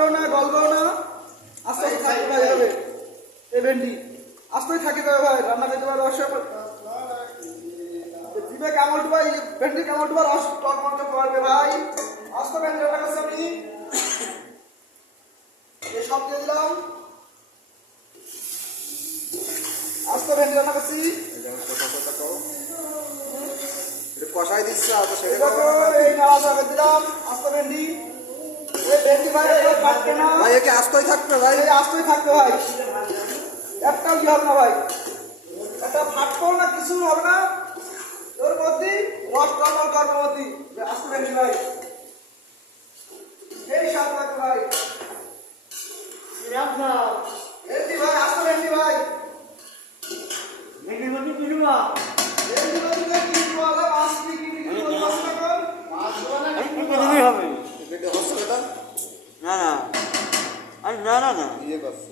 আসবেও না গলবেও না, আস্তে আস্তে থাকবে ভাই হবে এই ভেন্ডি, আস্তেই থাকি যাবে ভাই, রান্না খেতে পারবে অবশ্যই। জিভে কামড় ভাই, ভেন্ডি কামড় রস টক মতো করবে ভাই। আস্তে ভেন্ডি রান্না করছি আমি, এই সব দিয়ে দিলাম, আস্তে ভেন্ডি রান্না করছি। কষাই দিচ্ছে এই নাড়া চাপে দিলাম আস্তে ভেন্ডি, এই ভেন্ডি ভাই কাটবে না ভাই, একে আস্তই থাকবে ভাই, এই আস্তেই থাকবে ভাই, একটাও কি হবে না ভাই, একটা ফাটকো না কিছু হবে না, তোর মধ্যে রস টক করবে মধ্যে আস্তে ভেন্ডি ভাই, এই স্বাদ লাগবে ভাই ভেন্ডি ভাই, আস্তে ভেন্ডি ভাই, ভেন্ডি মধ্যে কি দেবো, ভেন্ডি মধ্যে কি দেবো, মাছ কি দেবো, মাছ রাখুন, মাছ হবে হচ্ছে এটা না না না না ইয়ে করছে